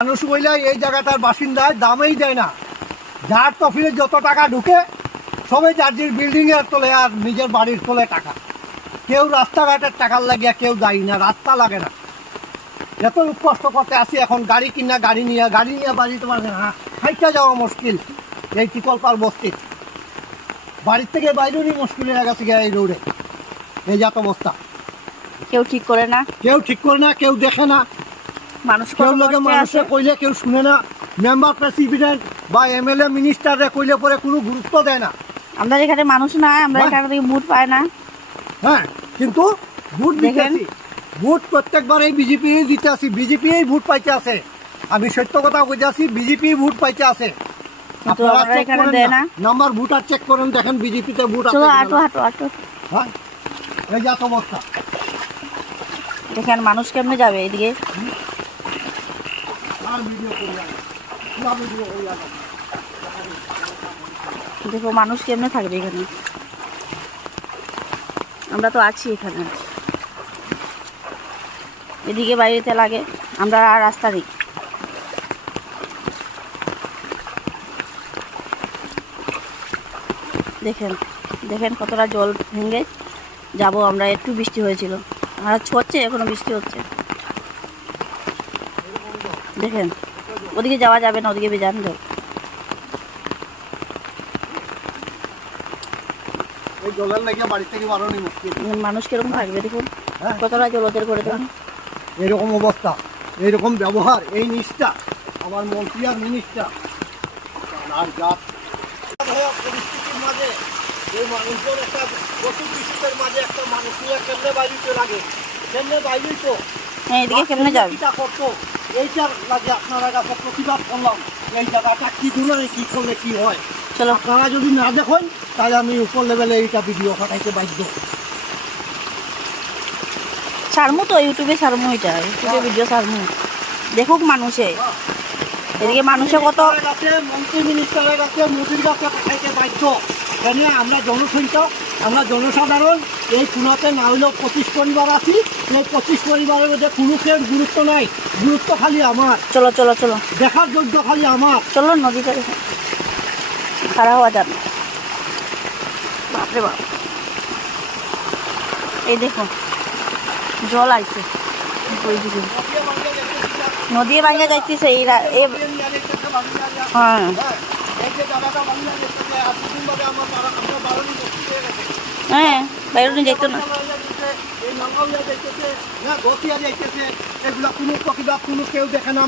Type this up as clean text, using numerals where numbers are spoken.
মানুষ বইলে এই জায়গাটার বাসিন্দায় দামেই দেয় না। যার তফিলে যত টাকা ঢুকে সবাই যার বিল্ডিং এর তোলে আর নিজের বাড়ির তোলে টাকা। কেউ রাস্তাঘাটের টাকার লাগিয়া কেউ দায়ী না, রাস্তা লাগে না। এত কষ্ট করতে আসি এখন গাড়ি কিনা গাড়ি নিয়ে বাড়িতে পারবে না, হাইটা যাওয়া মুশকিল। এই টিকলপাল বস্তি বাড়ির থেকে বাইরেরই মুশকিল হয়ে গেছে এই রোডে। এই যত অবস্থা, কেউ ঠিক করে না, কেউ দেখে না। মানুষ কেউ লোকে মানুষে কইলে কেউ শুনে না। মেম্বার প্রেসিডেন্ট বা এমএলএ মিনিস্টাররা কইলে পরে কোনো গুরুত্ব দেয় না। আমরা এখানে মানুষ নাই, আমরা এখানে থেকে ভোট পাই না। হ্যাঁ, কিন্তু ভোট দিতেছি, ভোট প্রত্যেকবারই বিজেপি দিতে আসি, বিজেপি ভোট পাইতে আছে। আমি সত্য কথা কইতে আসি, বিজেপি ভোট পাইতে আছে। নাম্বার ভোটার চেক করেন, দেখেন বিজেপিতে ভোট আছে। হ্যাঁ, এই যা অবস্থা। দেখেন মানুষ কেমনে যাবে এদিকে। দেখো মানুষ কেমনে থাকবে এখানে। আমরা তো আছি এখানে, এদিকে বাইরেতে লাগে, আমরা আর রাস্তা দিই। দেখেন দেখেন কতটা জল ভেঙে যাব আমরা। একটু বৃষ্টি হয়েছিল, আর হচ্ছে এখনো বৃষ্টি হচ্ছে। দেখেন ওদিকে যাওয়া যাবে না, ওদিকে বেজান জল। মানুষ কিরকম থাকবে দেখুন, কতটা জল ওদের করে দেবেন। এরকম অবস্থা, এইরকম ব্যবহার, এই নিষ্ঠা আমার মন্ত্রী আর মিনিস্টার। আর যা পরিস্থিতির মাঝে এই মানুষজন একটা প্রচুর বৃষ্টির মাঝে একটা মানুষ নিয়ে কেমনে বাইরে লাগে, কেমনে বাইরে তো এদিকে কেমনে যাবে করতো। এইটার লাগে আপনারা কাছে প্রতিবাদ করলাম, এই জায়গাটা কি ধরনের কি করলে কি হয়। চলো, আপনারা যদি না দেখেন তাহলে আমি উপর লেভেলে এইটা ভিডিও পাঠাইতে বাধ্য। ছাড়মু তো ইউটিউবে, ছাড়মু এটা ইউটিউবে ভিডিও ছাড়মু, দেখুক মানুষে। এদিকে মানুষে কত মন্ত্রী মিনিস্টারের কাছে মোদির কাছে পাঠাইতে বাধ্য। কেন আমরা জনসংখ্যা, আমরা জনসাধারণ। এই খুনাতে না হলেও 25 পরিবার আছি। এই 25 পরিবারের মধ্যে কোনো কেউ গুরুত্ব নাই, গুরুত্ব খালি আমার। চলো চলো চলো, দেখার যোগ্য খালি আমার। চলো নদীতে খারাপ হওয়া যাবে। বাপরে বাপ, এই দেখো জল আইছে, নদী ভাঙে যাইতেছে। হ্যাঁ, হ্যাঁ বাইরে যেত না। এগুলা কোনো প্রতিবাদ কোনো কেউ দেখে না।